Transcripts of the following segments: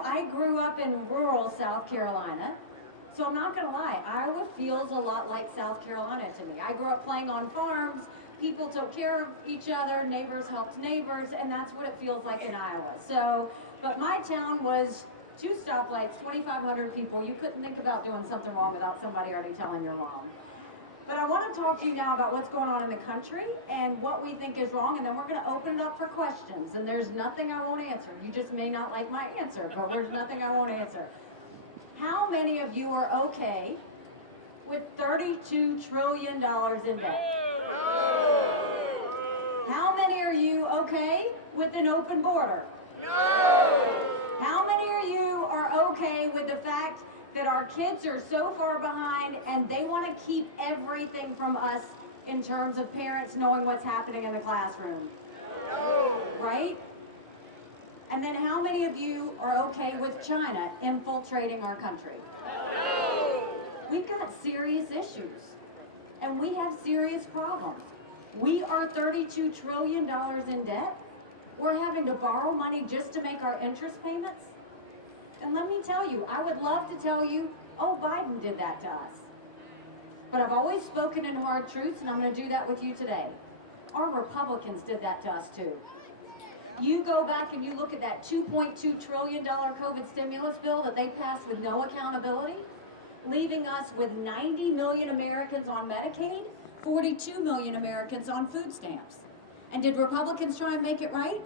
know, I grew up in rural South Carolina, so I'm not gonna lie, Iowa feels a lot like South Carolina to me. I grew up playing on farms, people took care of each other, neighbors helped neighbors, and that's what it feels like in Iowa. So, but my town was 2 stoplights, 2,500 people. You couldn't think about doing something wrong without somebody already telling you wrong. But I want to talk to you now about what's going on in the country and what we think is wrong, and then we're going to open it up for questions. And there's nothing I won't answer. You just may not like my answer, but there's nothing I won't answer. How many of you are okay with $32 trillion in debt? How many are you okay with an open border? How many of you are okay with the fact that our kids are so far behind and they want to keep everything from us in terms of parents knowing what's happening in the classroom? Right? And then how many of you are okay with China infiltrating our country? We've got serious issues and we have serious problems. We are $32 trillion in debt. We're having to borrow money just to make our interest payments. And let me tell you, I would love to tell you, oh, Biden did that to us. But I've always spoken in hard truths, and I'm going to do that with you today. Our Republicans did that to us too. You go back and you look at that $2.2 trillion COVID stimulus bill that they passed with no accountability, leaving us with 90 million Americans on Medicaid, 42 million Americans on food stamps. And did Republicans try and make it right?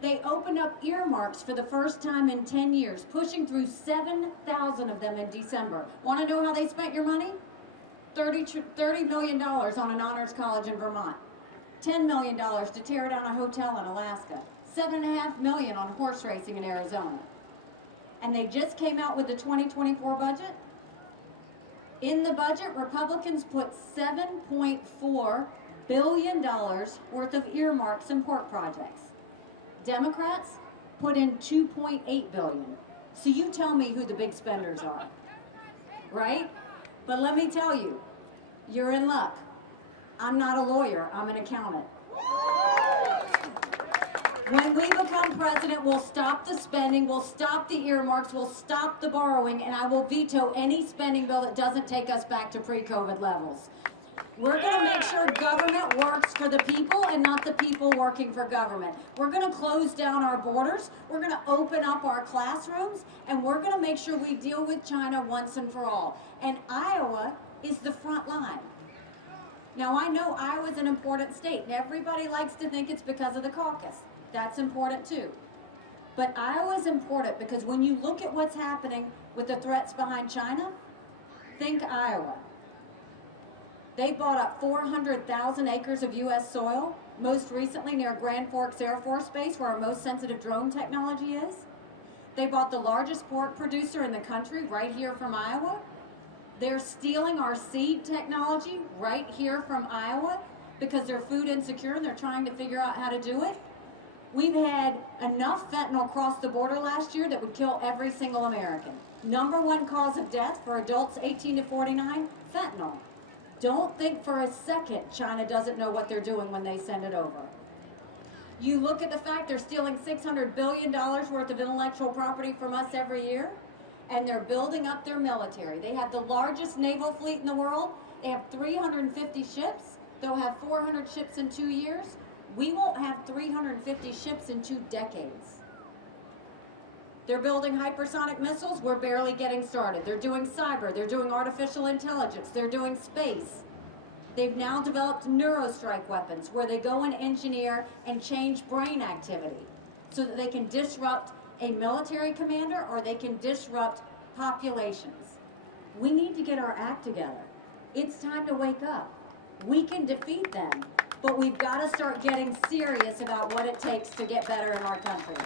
They opened up earmarks for the first time in 10 years, pushing through 7,000 of them in December. Want to know how they spent your money? $30 million on an honors college in Vermont. $10 million to tear down a hotel in Alaska. $7.5 million on horse racing in Arizona. And they just came out with the 2024 budget. In the budget, Republicans put $7.4 billion worth of earmarks in pork projects. Democrats put in $2.8 billion. So you tell me who the big spenders are, right? But let me tell you, you're in luck. I'm not a lawyer, I'm an accountant. When we become president, we'll stop the spending, we'll stop the earmarks, we'll stop the borrowing, and I will veto any spending bill that doesn't take us back to pre-COVID levels. We're going to make sure government works for the people and not the people working for government. We're going to close down our borders, we're going to open up our classrooms, and we're going to make sure we deal with China once and for all. And Iowa is the front line. Now, I know Iowa's an important state, and everybody likes to think it's because of the caucus. That's important too. But Iowa's important because when you look at what's happening with the threats behind China, think Iowa. They bought up 400,000 acres of U.S. soil, most recently near Grand Forks Air Force Base, where our most sensitive drone technology is. They bought the largest pork producer in the country right here from Iowa. They're stealing our seed technology right here from Iowa because they're food insecure and they're trying to figure out how to do it. We've had enough fentanyl cross the border last year that would kill every single American. #1 cause of death for adults 18 to 49, fentanyl. Don't think for a second China doesn't know what they're doing when they send it over. You look at the fact they're stealing $600 billion worth of intellectual property from us every year, and they're building up their military. They have the largest naval fleet in the world. They have 350 ships. They'll have 400 ships in 2 years. We won't have 350 ships in 2 decades. They're building hypersonic missiles. We're barely getting started. They're doing cyber. They're doing artificial intelligence. They're doing space. They've now developed neurostrike weapons where they go and engineer and change brain activity so that they can disrupt a military commander or they can disrupt populations. We need to get our act together. It's time to wake up. We can defeat them, but we've got to start getting serious about what it takes to get better in our country.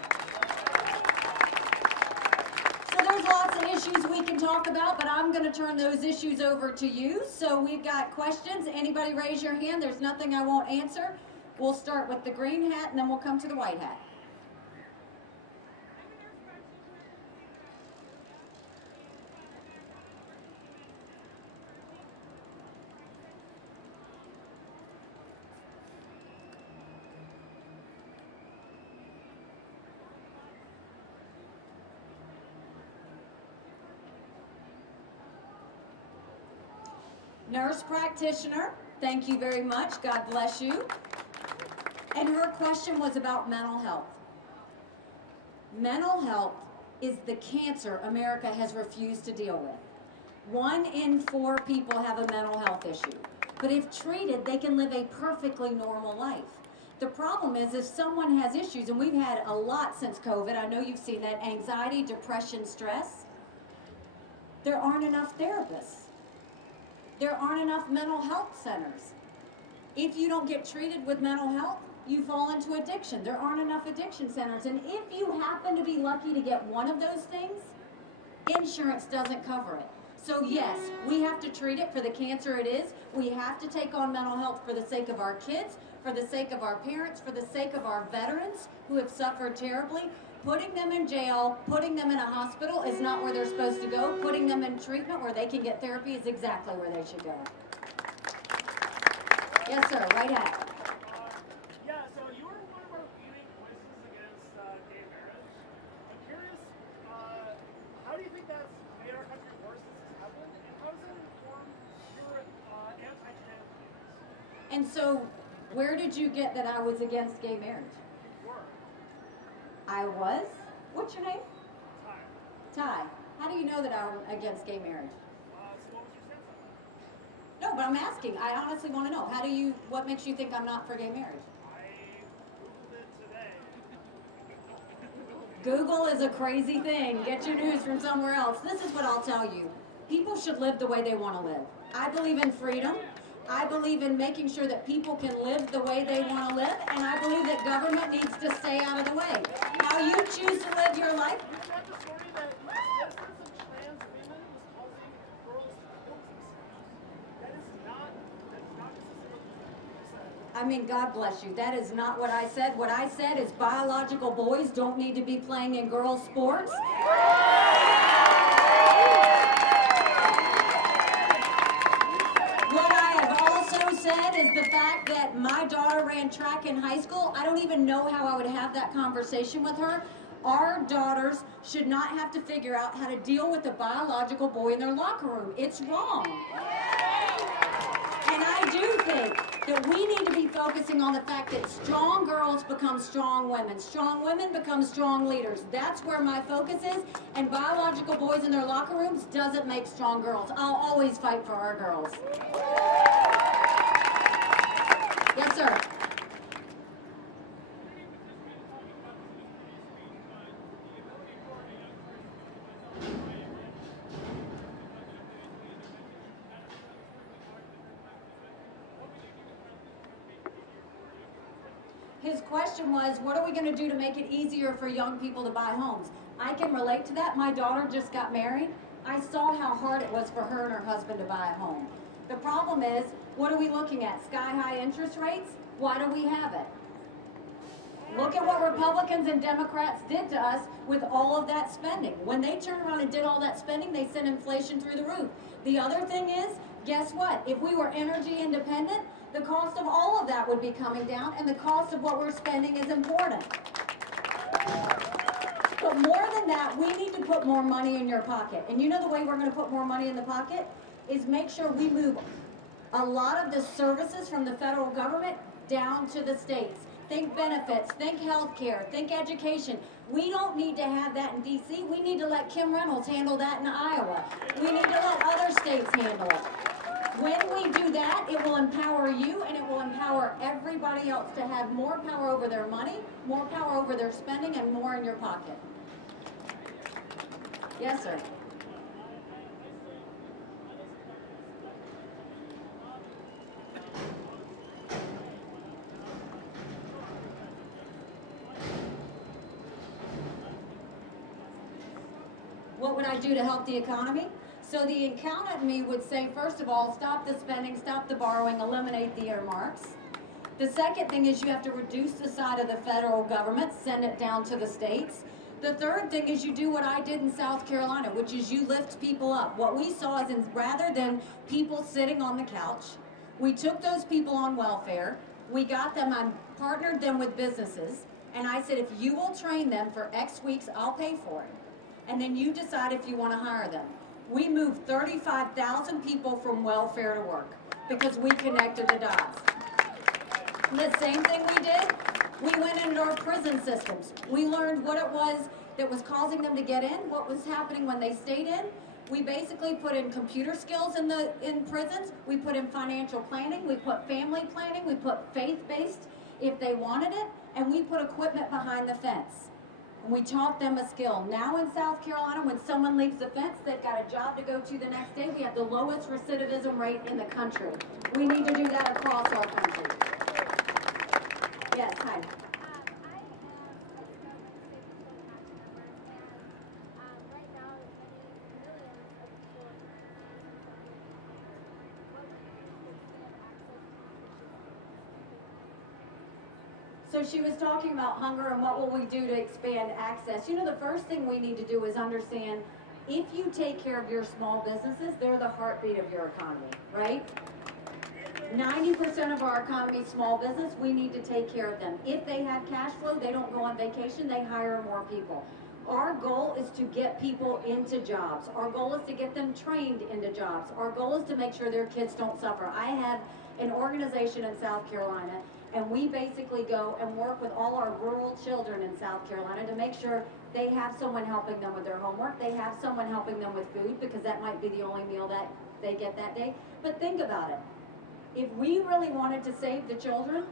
So there's lots of issues we can talk about, but I'm going to turn those issues over to you. So we've got questions. Anybody raise your hand? There's nothing I won't answer. We'll start with the green hat and then we'll come to the white hat. Nurse practitioner, thank you very much. God bless you. And her question was about mental health. Mental health is the cancer America has refused to deal with. 1 in 4 people have a mental health issue. But if treated, they can live a perfectly normal life. The problem is if someone has issues, and we've had a lot since COVID, I know you've seen that, anxiety, depression, stress, there aren't enough therapists. There aren't enough mental health centers. If you don't get treated with mental health, you fall into addiction. There aren't enough addiction centers. And if you happen to be lucky to get one of those things, insurance doesn't cover it. So yes, we have to treat it for the cancer it is. We have to take on mental health for the sake of our kids, for the sake of our parents, for the sake of our veterans who have suffered terribly. Putting them in jail, putting them in a hospital is not where they're supposed to go. Putting them in treatment where they can get therapy is exactly where they should go. Yes, sir, right at. Yeah, so you were one of our leading voices against gay marriage. I'm curious, how do you think that's made our country worse since it's happened, and how does it inform your anti-trans views? And so, where did you get that I was against gay marriage? You were. I was? What's your name? Ty. Ty. How do you know that I'm against gay marriage? So what was your stance on that? No, but I'm asking. I honestly want to know. What makes you think I'm not for gay marriage? I Googled it today. Google is a crazy thing. Get your news from somewhere else. This is what I'll tell you. People should live the way they want to live. I believe in freedom. I believe in making sure that people can live the way they want to live, and I believe that government needs to stay out of the way. How you choose to live your life? You read the story that the presence of trans women was causing girls to kill themselves. That is not consistent with what you said. I mean, God bless you. That is not what I said. What I said is biological boys don't need to be playing in girls' sports. What I have also said is the fact that my daughter ran track in high school. I don't even know how I would have that conversation with her. Our daughters should not have to figure out how to deal with a biological boy in their locker room. It's wrong. And I do think that we need to be focusing on the fact that strong girls become strong women. Strong women become strong leaders. That's where my focus is. And biological boys in their locker rooms doesn't make strong girls. I'll always fight for our girls. Yes, sir. His question was, what are we going to do to make it easier for young people to buy homes? I can relate to that. My daughter just got married. I saw how hard it was for her and her husband to buy a home. The problem is, what are we looking at? Sky-high interest rates? Why do we have it? Look at what Republicans and Democrats did to us with all of that spending. When they turned around and did all that spending, they sent inflation through the roof. The other thing is, guess what? If we were energy independent, the cost of all of that would be coming down, and the cost of what we're spending is important. But more than that, we need to put more money in your pocket. And you know the way we're going to put more money in the pocket is make sure we move a lot of the services from the federal government down to the states. Think benefits, think health care, think education. We don't need to have that in D.C. We need to let Kim Reynolds handle that in Iowa. We need to let other states handle it. When we do that, it will empower you and it will empower everybody else to have more power over their money, more power over their spending, and more in your pocket. Yes, sir. What would I do to help the economy? So the accountant in me would say, first of all, stop the spending, stop the borrowing, eliminate the earmarks. The second thing is you have to reduce the size of the federal government, send it down to the states. The third thing is you do what I did in South Carolina, which is you lift people up. What we saw is rather than people sitting on the couch, we took those people on welfare, we got them, I partnered them with businesses, and I said, if you will train them for X weeks, I'll pay for it. And then you decide if you want to hire them. We moved 35,000 people from welfare to work because we connected the dots. The same thing we did, we went into our prison systems. We learned what it was that was causing them to get in, what was happening when they stayed in. We basically put in computer skills in prisons. We put in financial planning. We put family planning. We put faith-based if they wanted it. And we put equipment behind the fence. And we taught them a skill. Now in South Carolina, when someone leaves the fence, they've got a job to go to the next day. We have the lowest recidivism rate in the country. We need to do that across our country. Yes, hi. So she was talking about hunger and what will we do to expand access. You know, the first thing we need to do is understand if you take care of your small businesses, they're the heartbeat of your economy, right? 90% of our economy is small business. We need to take care of them. If they have cash flow, they don't go on vacation, they hire more people. Our goal is to get people into jobs. Our goal is to get them trained into jobs. Our goal is to make sure their kids don't suffer. I have an organization in South Carolina, and we basically go and work with all our rural children in South Carolina to make sure they have someone helping them with their homework. They have someone helping them with food because that might be the only meal that they get that day. But think about it. If we really wanted to save the children,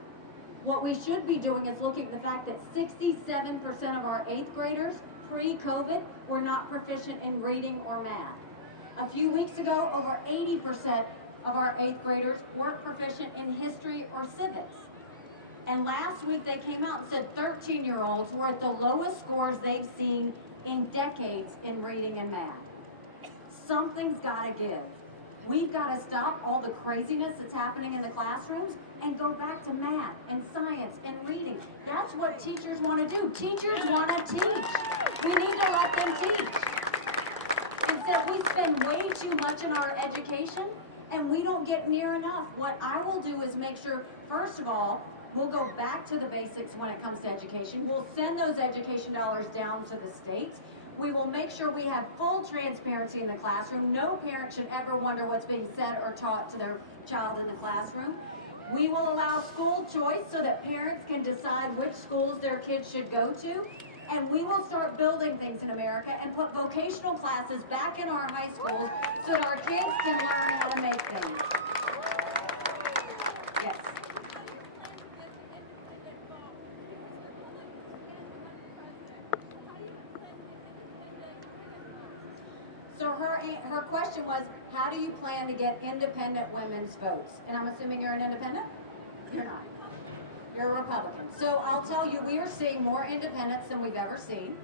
what we should be doing is looking at the fact that 67% of our 8th graders pre-COVID were not proficient in reading or math. A few weeks ago, over 80% of our 8th graders weren't proficient in history or civics. And last week they came out and said 13-year-olds were at the lowest scores they've seen in decades in reading and math. Something's got to give. We've got to stop all the craziness that's happening in the classrooms and go back to math and science and reading. That's what teachers want to do. Teachers want to teach. We need to let them teach. Instead, we spend way too much in our education and we don't get near enough. What I will do is make sure, first of all, we'll go back to the basics when it comes to education. We'll send those education dollars down to the states. We will make sure we have full transparency in the classroom. No parent should ever wonder what's being said or taught to their child in the classroom. We will allow school choice so that parents can decide which schools their kids should go to. And we will start building things in America and put vocational classes back in our high schools so that our kids can learn how to make things. Yes. So her question was, how do you plan to get independent women's votes? And I'm assuming you're an independent? You're not. You're a Republican. So I'll tell you, we are seeing more independents than we've ever seen.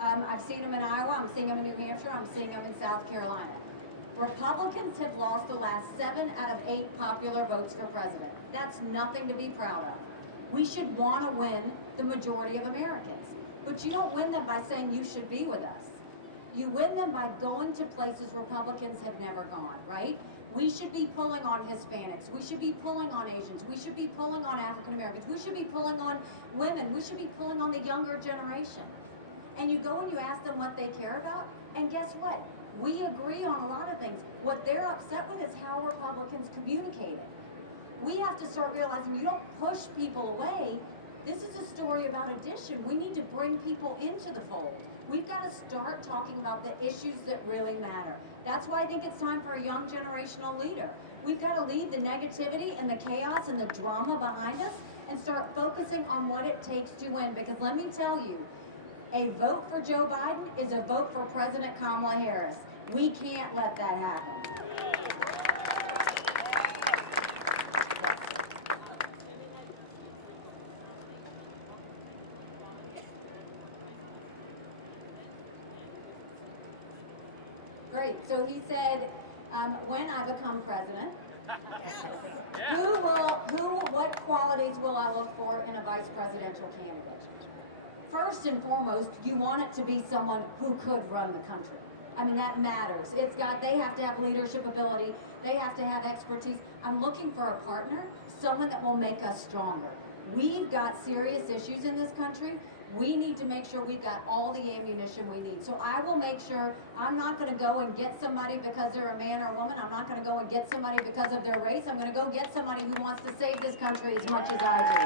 I've seen them in Iowa, I'm seeing them in New Hampshire, I'm seeing them in South Carolina. Republicans have lost the last 7 out of 8 popular votes for president. That's nothing to be proud of. We should want to win the majority of Americans. But you don't win them by saying you should be with us. You win them by going to places Republicans have never gone, right? We should be pulling on Hispanics. We should be pulling on Asians. We should be pulling on African Americans. We should be pulling on women. We should be pulling on the younger generation. And you go and you ask them what they care about, and guess what? We agree on a lot of things. What they're upset with is how Republicans communicate it. We have to start realizing you don't push people away. This is a story about addition. We need to bring people into the fold. We've got to start talking about the issues that really matter. That's why I think it's time for a young generational leader. We've got to leave the negativity and the chaos and the drama behind us and start focusing on what it takes to win. Because let me tell you, a vote for Joe Biden is a vote for President Kamala Harris. We can't let that happen. Great. So he said, when I become president, what qualities will I look for in a vice presidential candidate? First and foremost, you want it to be someone who could run the country. I mean, that matters. They have to have leadership ability. They have to have expertise. I'm looking for a partner, someone that will make us stronger. We've got serious issues in this country. We need to make sure we've got all the ammunition we need. So I will make sure I'm not going to go and get somebody because they're a man or a woman. I'm not going to go and get somebody because of their race. I'm going to go get somebody who wants to save this country as much as I do.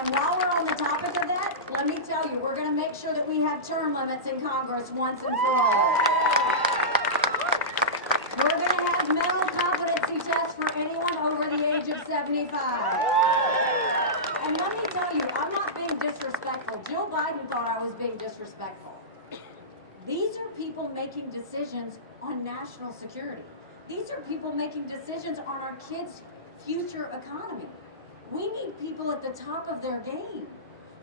And while we're on the topic of that, let me tell you, we're going to make sure that we have term limits in Congress once and for all. We're going to have mental competency tests for anyone over the age of 75. And let me tell you, I'm not being disrespectful. Joe Biden thought I was being disrespectful. These are people making decisions on national security. These are people making decisions on our kids' future economy. We need people at the top of their game.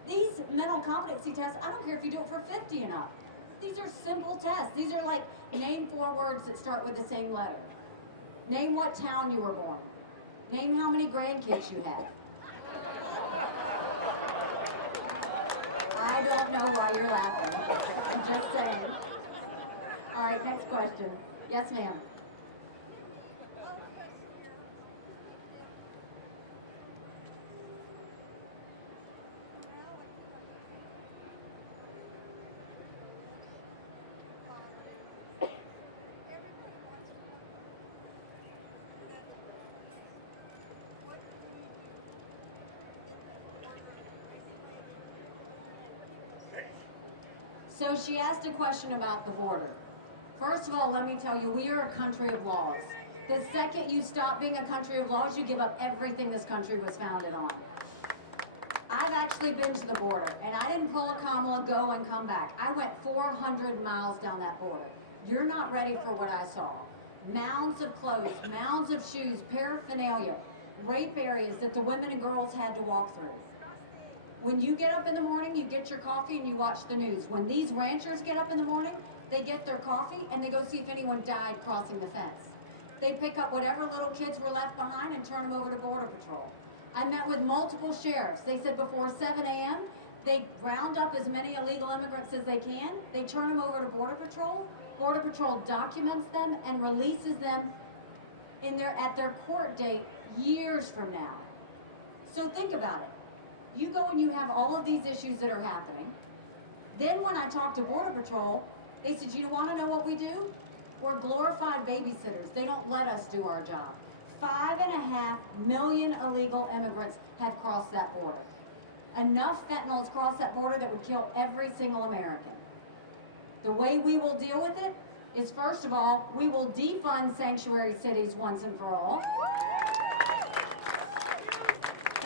These mental competency tests, I don't care if you do it for 50 and up. These are simple tests. These are like, name 4 words that start with the same letter. Name what town you were born. Name how many grandkids you have. I don't know why you're laughing. I'm just saying. All right, next question. Yes, ma'am. So she asked a question about the border. First of all, let me tell you, we are a country of laws. The second you stop being a country of laws, you give up everything this country was founded on. I've actually been to the border, and I didn't pull a Kamala, go and come back. I went 400 miles down that border. You're not ready for what I saw. Mounds of clothes, mounds of shoes, paraphernalia, rape areas that the women and girls had to walk through. When you get up in the morning, you get your coffee and you watch the news. When these ranchers get up in the morning, they get their coffee and they go see if anyone died crossing the fence. They pick up whatever little kids were left behind and turn them over to Border Patrol. I met with multiple sheriffs. They said before 7 a.m., they round up as many illegal immigrants as they can. They turn them over to Border Patrol. Border Patrol documents them and releases them at their court date years from now. So think about it. You go and you have all of these issues that are happening. Then when I talk to Border Patrol, they said, you want to know what we do? We're glorified babysitters. They don't let us do our job. 5.5 million illegal immigrants have crossed that border. Enough fentanyl has crossed that border that would kill every single American. The way we will deal with it is, first of all, we will defund sanctuary cities once and for all.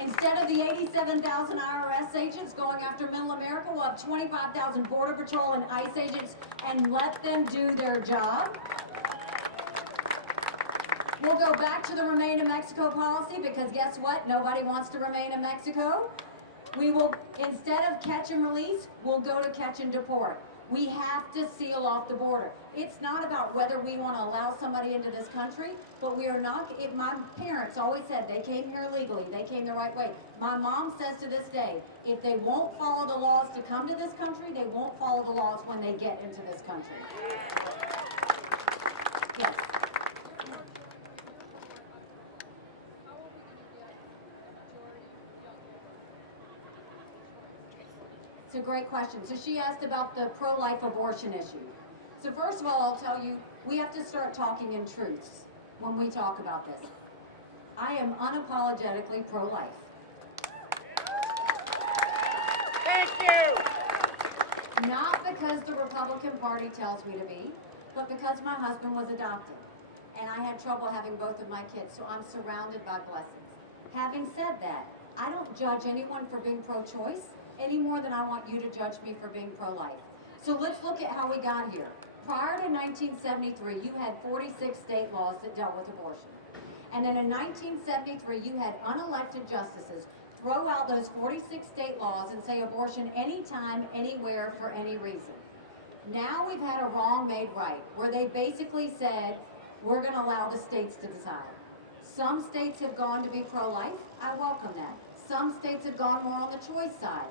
Instead of the 87,000 IRS agents going after middle America, we'll have 25,000 Border Patrol and ICE agents and let them do their job. We'll go back to the Remain in Mexico policy because guess what? Nobody wants to remain in Mexico. We will, instead of catch and release, we'll go to catch and deport. We have to seal off the border. It's not about whether we want to allow somebody into this country, but we are not, my parents always said they came here illegally, they came the right way. My mom says to this day, if they won't follow the laws to come to this country, they won't follow the laws when they get into this country. Yes. It's a great question. So she asked about the pro-life abortion issue. So first of all, I'll tell you, we have to start talking in truths when we talk about this. I am unapologetically pro-life. Thank you. Not because the Republican Party tells me to be, but because my husband was adopted. And I had trouble having both of my kids, so I'm surrounded by blessings. Having said that, I don't judge anyone for being pro-choice any more than I want you to judge me for being pro-life. So let's look at how we got here. Prior to 1973, you had 46 state laws that dealt with abortion. And then in 1973, you had unelected justices throw out those 46 state laws and say abortion anytime, anywhere, for any reason. Now we've had a wrong made right, where they basically said, we're going to allow the states to decide. Some states have gone to be pro-life. I welcome that. Some states have gone more on the choice side.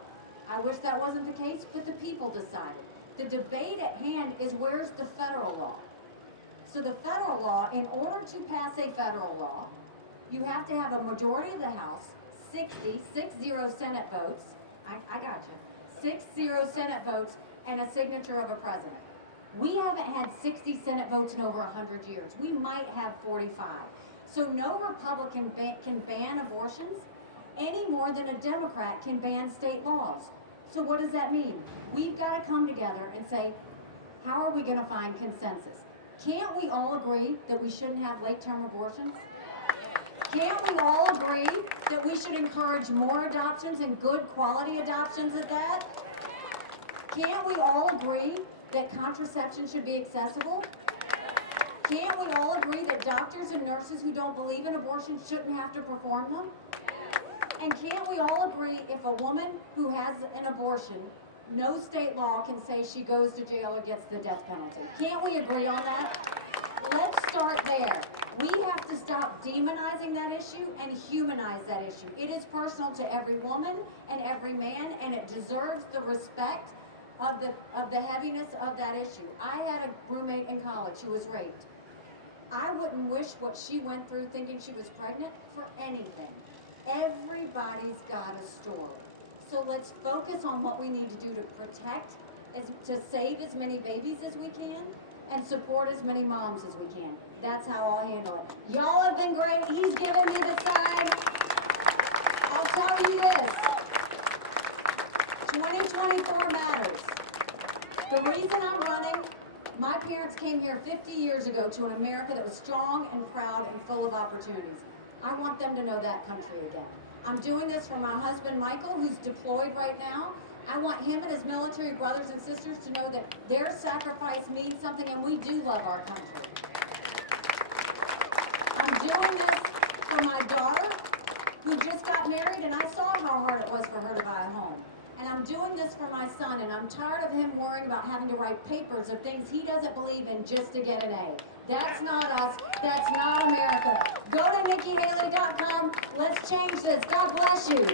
I wish that wasn't the case, but the people decided. The debate at hand is, where's the federal law? So the federal law, in order to pass a federal law, you have to have a majority of the House, 60 Senate votes. I got you. 60 Senate votes and a signature of a president. We haven't had 60 Senate votes in over 100 years. We might have 45. So no Republican can ban abortions any more than a Democrat can ban state laws. So what does that mean? We've got to come together and say, how are we going to find consensus? Can't we all agree that we shouldn't have late-term abortions? Can't we all agree that we should encourage more adoptions and good quality adoptions at that? Can't we all agree that contraception should be accessible? Can't we all agree that doctors and nurses who don't believe in abortion shouldn't have to perform them? And can't we all agree if a woman who has an abortion, no state law can say she goes to jail or gets the death penalty? Can't we agree on that? Let's start there. We have to stop demonizing that issue and humanize that issue. It is personal to every woman and every man, and it deserves the respect of the heaviness of that issue. I had a roommate in college who was raped. I wouldn't wish what she went through thinking she was pregnant for anything. Everybody's got a story. So let's focus on what we need to do to protect, to save as many babies as we can, and support as many moms as we can. That's how I'll handle it. Y'all have been great. He's given me the sign. I'll tell you this. 2024 matters. The reason I'm running, my parents came here 50 years ago to an America that was strong and proud and full of opportunities. I want them to know that country again. I'm doing this for my husband, Michael, who's deployed right now. I want him and his military brothers and sisters to know that their sacrifice means something, and we do love our country. I'm doing this for my daughter, who just got married, and I saw how hard it was for her to buy a home. And I'm doing this for my son, and I'm tired of him worrying about having to write papers of things he doesn't believe in just to get an A. That's not us. That's not America. Go to NikkiHaley.com. Let's change this. God bless you.